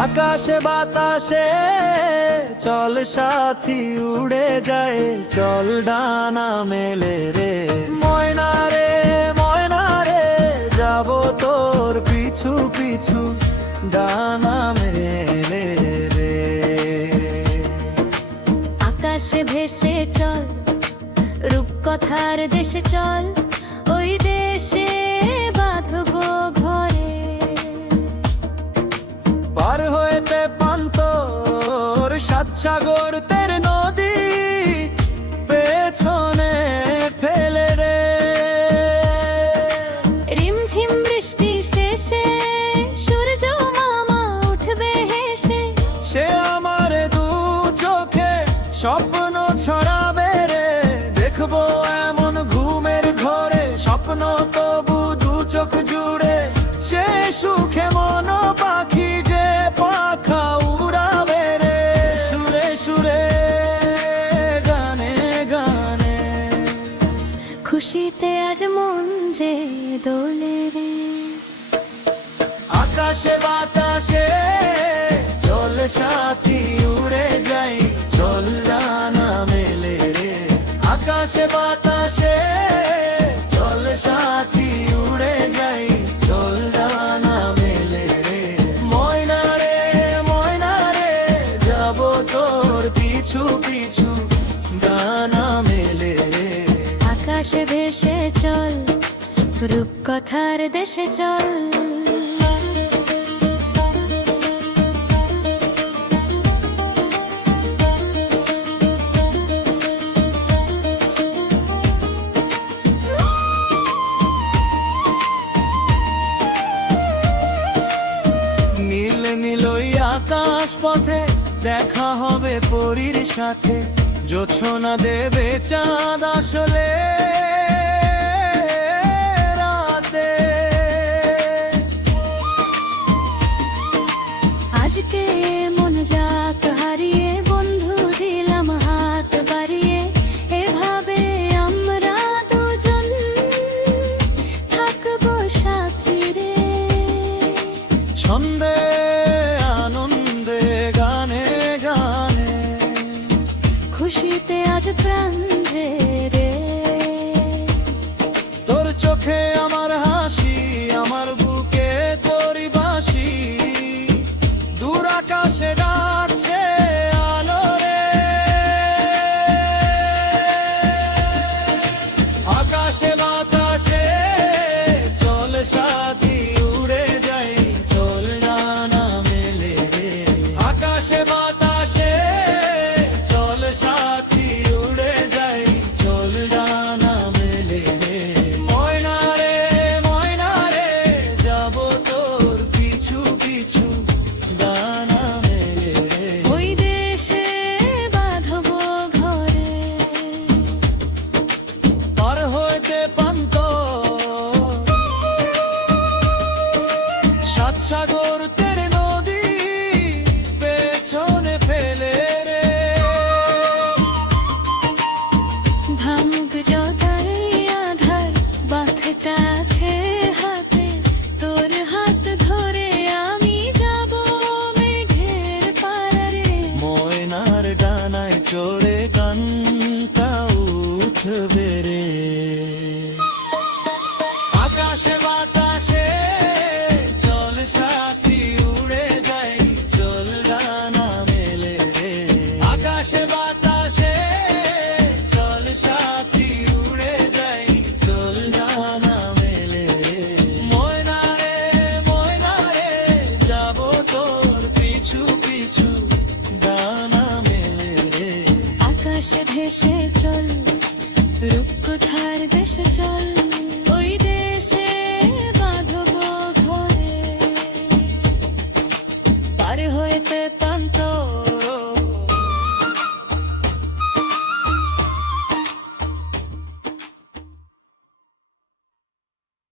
আকাশে বাতাসে চল সাথী উড়ে যায়, চল ডানা মেলে রে ময়না রে ময়না রে, যাব তোর পিছু পিছু ডানা মেলে রে। আকাশে ভেসে চল, রূপকথার দেশে চল, ওই দেশে বাঁধবো ঘরে। পার হয়েতে পান্তর সাত সাগর তের নদী পেছনে ফেলে রে। রিমঝিম বৃষ্টি শেষে সূর্য মামা উঠবে হেসে, সে আমার দু চোখে স্বপ্ন ছড়াবে রে। দেখবো এমন ঘুমের ঘরে স্বপ্ন তবু দু চোখ জুড়ে, সে সুখে মন পাখি যে পাখা উড়াবে রে। সুরে সুরে গানে গানে খুশিতে আজ মন যে দোলে রে। আকাশে বাতাসে চল সাথী উড়ে যাই, চল ডানা মেলে রে। আকাশে বাতাসে চল সাথী উড়ে যাই, চল ডানা মেলে রে ময়না রে ময়না রে, যাব তোর পিছু পিছু ডানা মেলে রে। আকাশে ভেসে চল, রূপকথার দেশে চল। নীল নীল ওই আকাশ পথে দেখা হবে পরীর সাথে, জোছনা দেবে চাঁদ আসলে রাতে। আজকে মন যাক হারিয়ে, বন্ধু দিলাম হাত বাড়িয়ে, এভাবে আমরা দুজন থাকবো সাথী রে। ছন্দে আনন্দে গানে গানে খুশিতে আজ প্রাণ যে রে। তোর চোখে আমার হাসি, আমার বুকে তোরই বাঁশি, দূর আকাশে ডাকছে আলো রে। আকাশে বাতাসে চল সাথী উড়ে যাই, চল ডানা মেলে রে। আকাশে বাতাসে চল সাথী উড়ে যাই, চল ডানা মেলে রে ময়না রে ময়না রে, যাব তোর পিছু পিছু ডানা মেলে রে। ওই দেশে বাঁধবো ঘরে, পার হইতে পান্ত সাত সাগর তের